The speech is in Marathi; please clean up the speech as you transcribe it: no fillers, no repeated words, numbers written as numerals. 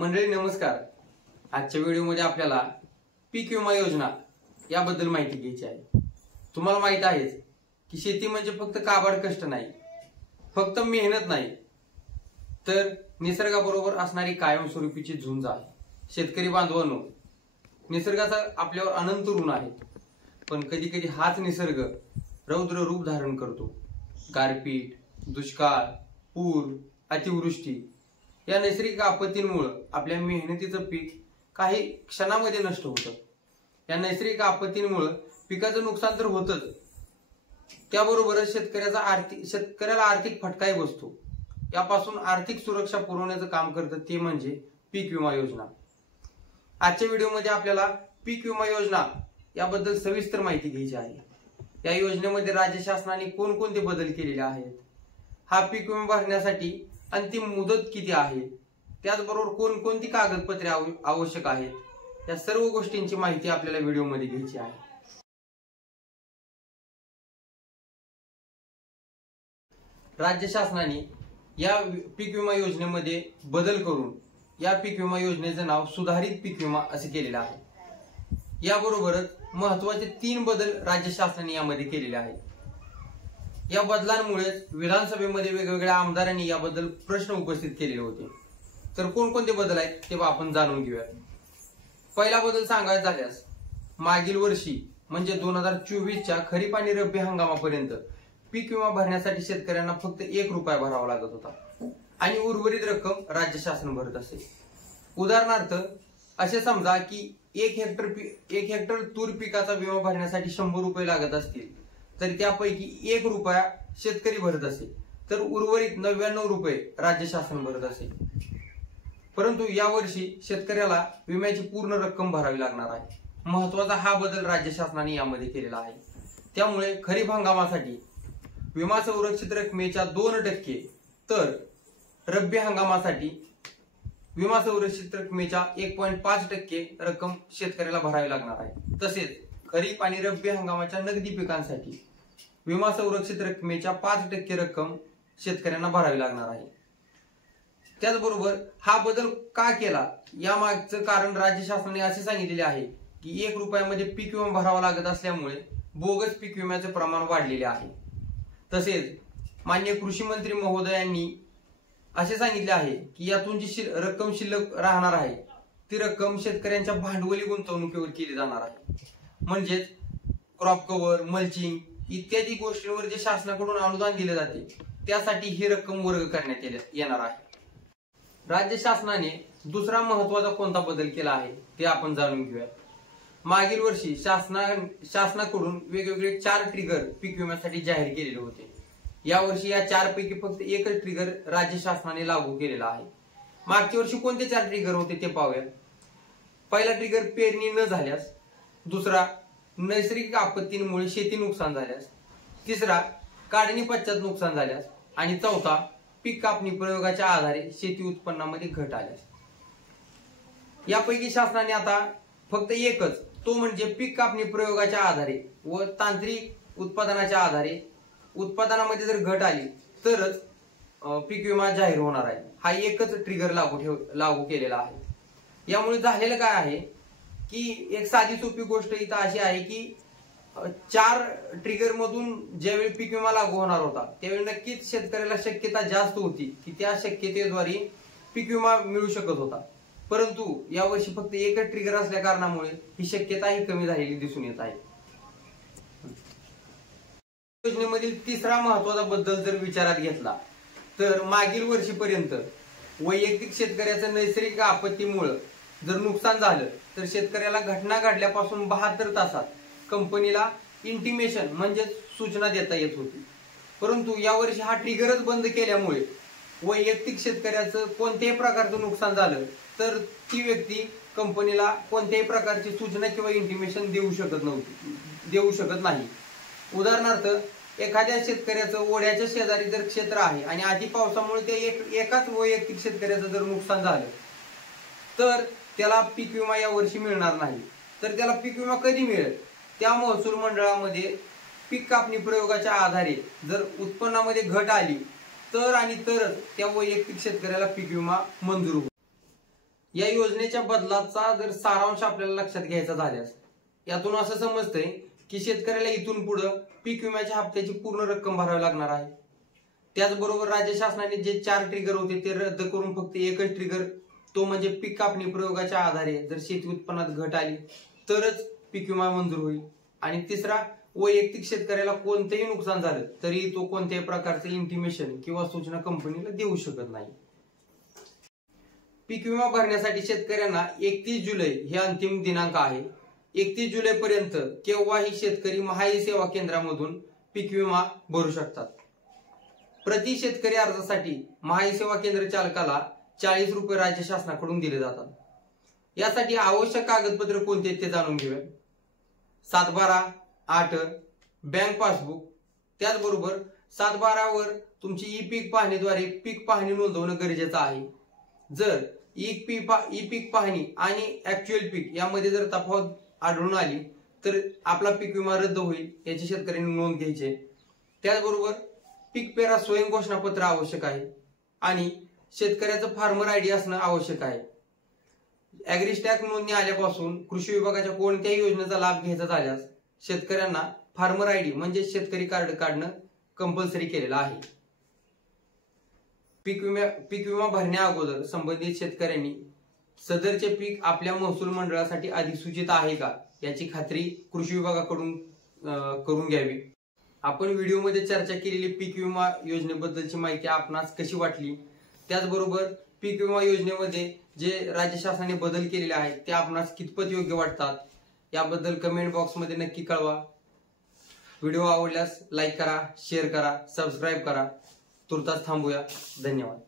मंडळी नमस्कार। आजच्या व्हिडिओमध्ये आपल्याला पीक विमा योजना याबद्दल माहिती घ्यायची आहे। तुम्हाला माहित आहे की शेती म्हणजे फक्त काबाड कष्ट नाही, फक्त मेहनत नाही, तर निसर्गाबरोबर असणारी कायमस्वरूपीची झुंज आहे। शेतकरी बांधवांनो, निसर्गाचा आपल्यावर अनंत ऋण आहे, पण कधी कधी हाच निसर्ग रौद्र रूप धारण करतो। गारपीट, दुष्काळ, पूर, अतिवृष्टी या नैसर्गिक आपत्तींमुळे आपल्या मेहनतीचं पीक काही क्षणामध्ये नष्ट होतं। या नैसर्गिक आपत्तींमुळे पिकाचं नुकसान तर होतच, त्याबरोबरच शेतकऱ्याला आर्थिक फटकाही बसतो। यापासून आर्थिक सुरक्षा पुरवण्याचं काम करतं ते म्हणजे पीक विमा योजना। आजच्या व्हिडिओमध्ये आपल्याला पीक विमा योजना याबद्दल सविस्तर माहिती घ्यायची आहे। या योजनेमध्ये राज्य शासनाने कोणकोणते बदल केलेले आहेत, हा पीक विमा भरण्यासाठी अंतिम मुदत किती आहे, त्याचबरोबर कोणकोणती कागदपत्रे आवश्यक आहेत, या सर्व गोष्टींची माहिती आपल्याला व्हिडिओमध्ये घ्यायची आहे। राज्य शासनाने या पीक विमा योजनेमध्ये बदल करून या पीक विमा योजनेचं नाव सुधारित पीक विमा असे केलेले आहे। याबरोबरच महत्त्वाचे 3 बदल राज्य शासनाने यामध्ये केलेले आहेत। या बदलांमुळे विधानसभेमध्ये वेगवेगळ्या आमदारांनी याबद्दल प्रश्न उपस्थित केलेले होते। तर कोणकोणते बदल आहेत ते आपण जाणून घेऊया। पहिला बदल सांगायचा झाल्यास, मागील वर्षी म्हणजे 2024च्या खरीप आणि रब्बी हंगामापर्यंत पीक विमा भरण्यासाठी शेतकऱ्यांना फक्त 1 रुपया भरावा लागत होता आणि उर्वरित रक्कम राज्य शासन भरत असे। उदाहरणार्थ असे समजा की 1 हेक्टर तूर पिकाचा विमा भरण्यासाठी 100 रुपये लागत असतील, तर त्यापैकी 1 रुपया शेतकरी भरत असे, तर उर्वरित 99 रुपये राज्य शासन भरत असे। परंतु यावर्षी शेतकऱ्याला विम्याची पूर्ण रक्कम भरावी लागणार आहे। महत्त्वाचा हा बदल राज्य शासनाने यामध्ये केलेला आहे। त्यामुळे खरीप हंगामासाठी विमा संरक्षित रकमेच्या 2% तर रब्बी हंगामासाठी विमा संरक्षित रकमेच्या 1.5% रक्कम शेतकऱ्याला भरावी लागणार आहे। तसेच खरीप आणि रब्बी हंगामाच्या नगदी पिकांसाठी विमा संरक्षित रकमेच्या 5% रक्कम शेतकऱ्यांना भरावी लागणार आहे। त्याचबरोबर हा बदल का केला, यामागचं कारण राज्य शासनाने असे सांगितलेले आहे की 1 रुपयामध्ये पीक विमा भरावा लागत असल्यामुळे बोगस पीक विम्याचे प्रमाण वाढलेले आहे। तसेच माननीय कृषी मंत्री महोदयांनी असे सांगितले आहे की यातून जी रक्कम शिल्लक राहणार आहे ती रक्कम शेतकऱ्यांच्या भांडवली गुंतवणुकीवर केली जाणार आहे। म्हणजेच क्रॉप कव्हर, मल्चिंग इत्यादी गोष्टींवर जे शासनाकडून अनुदान दिले जाते त्यासाठी ही रक्कम वर्ग करण्यात येणार आहे। राज्य शासनाने दुसरा महत्त्वाचा कोणता बदल केला आहे ते आपण जाणून घेऊया। मागील वर्षी शासनाकडून वेगवेगळे 4 ट्रिगर पीक विम्यासाठी जाहीर केलेले होते। यावर्षी या 4 पैकी फक्त एकच ट्रिगर राज्य शासनाने लागू केलेला आहे। मागच्या वर्षी कोणते 4 ट्रिगर होते ते पाहूया। पहिला ट्रिगर पेरणी न झाल्यास, दुसरा नैसर्गिक आपत्तींमुळे शेती नुकसान झाल्यास, तिसरा काढणी पश्चात नुकसान झाल्यास आणि चौथा पीक कापणी प्रयोगाच्या आधारे शेती उत्पन्नामध्ये घट आल्यास। यापैकी शासनाने आता फक्त एकच, तो म्हणजे पीक कापणी प्रयोगाच्या आधारे व तांत्रिक उत्पादनाच्या आधारे उत्पादनामध्ये जर घट आली तरच पीक विमा जाहीर होणार आहे। हा एकच ट्रिगर लागू केलेला आहे। यामुळे झालेलं काय आहे की एक साधी सोपी गोष्ट इथं अशी आहे की 4 ट्रिगर मधून ज्यावेळी पीक विमा लागू होणार होता त्यावेळी नक्कीच शेतकऱ्याला शक्यता जास्त होती की त्या शक्यतेद्वारे पीक विमा मिळू शकत होता। परंतु यावर्षी फक्त एकच ट्रिगर असल्या कारणामुळे ही शक्यताही कमी झालेली दिसून येत आहे। योजनेमधील तिसरा महत्त्वाचा बदल जर विचारात घेतला तर मागील वर्षीपर्यंत वैयक्तिक शेतकऱ्याचं नैसर्गिक आपत्तीमुळे जर नुकसान झालं तर शेतकऱ्याला घटना घडल्यापासून 72 तासात कंपनीला इंटिमेशन म्हणजे सूचना देता येत होती। परंतु यावर्षी हा ट्रिगरच बंद केल्यामुळे वैयक्तिक शेतकऱ्याचं कोणत्याही प्रकारचं नुकसान झालं तर ती व्यक्ती कंपनीला कोणत्याही प्रकारची सूचना किंवा इंटिमेशन देऊ शकत नाही। उदाहरणार्थ एखाद्या शेतकऱ्याचं ओढ्याच्या शेजारी जर क्षेत्र आहे आणि अति पावसामुळे ते एकाच वैयक्तिक शेतकऱ्याचं जर नुकसान झालं तर त्याला पीक विमा यावर्षी मिळणार नाही। तर त्याला पीक विमा कधी मिळेल, त्या महसूल मंडळामध्ये पीक कापणी प्रयोगाच्या आधारे जर उत्पन्नामध्ये घट आली तर आणि तरच त्या वैयक्तिक शेतकऱ्याला पीक विमा मंजूर होईल। या योजनेच्या बदलाचा जर सारांश आपल्याला लक्षात घ्यायचा झाल्यास यातून असं समजतंय की शेतकऱ्याला इथून पुढे पीक विम्याच्या हप्त्याची पूर्ण रक्कम भरावी लागणार आहे. त्याचबरोबर राज्य शासनाने जे 4 ट्रिगर होते ते रद्द करून फक्त एकच ट्रिगर, तो म्हणजे पीक कापणी प्रयोगाच्या आधारे जर शेती उत्पन्नात घट आली तरच पीक विमा मंजूर होईल. आणि तिसरा, वैयक्तिक शेतकऱ्याला कोणतेही नुकसान झालं तरी तो कोणत्याही प्रकारचं इंटिमेशन किंवा सूचना कंपनीला देऊ शकत नाही. पीक विमा भरण्यासाठी शेतकऱ्यांना 31 जुलै हे अंतिम दिनांक आहे. 31 जुलै पर्यंत केव्हाही शेतकरी महाई सेवा केंद्रामधून पीक विमा भरू शकतात. प्रति शेतकरी अर्जासाठी महाई सेवा केंद्र चालकाला 40 रुपये राज्य शासनाकडून दिले जातात. यासाठी आवश्यक कागदपत्र कोणते आहेत ते जाणून घेऊया. 7/12, 8 बँक पासबुक. त्याचबरोबर 7/12 तुमची ई पीक पाहणीद्वारे पीक पाहणी नोंदवणं गरजेचं आहे. जर ई पीक पाहणी आणि ऍक्च्युअल पीक यामध्ये जर तफावत आढळून आली तर आपला पीक विमा रद्द होईल, याची शेतकऱ्यांनी नोंद घ्यायची. त्याचबरोबर पीक पेरा स्वयं घोषणापत्र आवश्यक आहे आणि शेतकऱ्याचं फार्मर आयडी असणं आवश्यक आहे. ऍग्रीस्टॅक नोंदणी आल्यापासून कृषी विभागाच्या कोणत्याही योजनेचा लाभ घ्यायचा झाल्यास शेतकऱ्यांना फार्मर आयडी म्हणजे शेतकरी कार्ड काढणं कंपल्सरी केलेलं आहे. पीक विमा भरण्या अगोदर संबंधित शेतकऱ्यांनी सदरचे पीक आपल्या महसूल मंडळासाठी अधिसूचित आहे का याची खात्री कृषी विभागाकडून करून घ्यावी. आपण व्हिडिओमध्ये चर्चा केलेली पीक विमा योजनेबद्दलची माहिती आपणास कशी वाटली, त्याचबरोबर पीक विमा योजनेमध्ये जे राज्य शासनाने बदल केलेले आहेत ते आपणास कितपत योग्य वाटतात याबद्दल कमेंट बॉक्समध्ये नक्की कळवा. व्हिडिओ आवडल्यास लाईक करा, शेअर करा, सबस्क्राईब करा. तुर्तास थांबूया. धन्यवाद.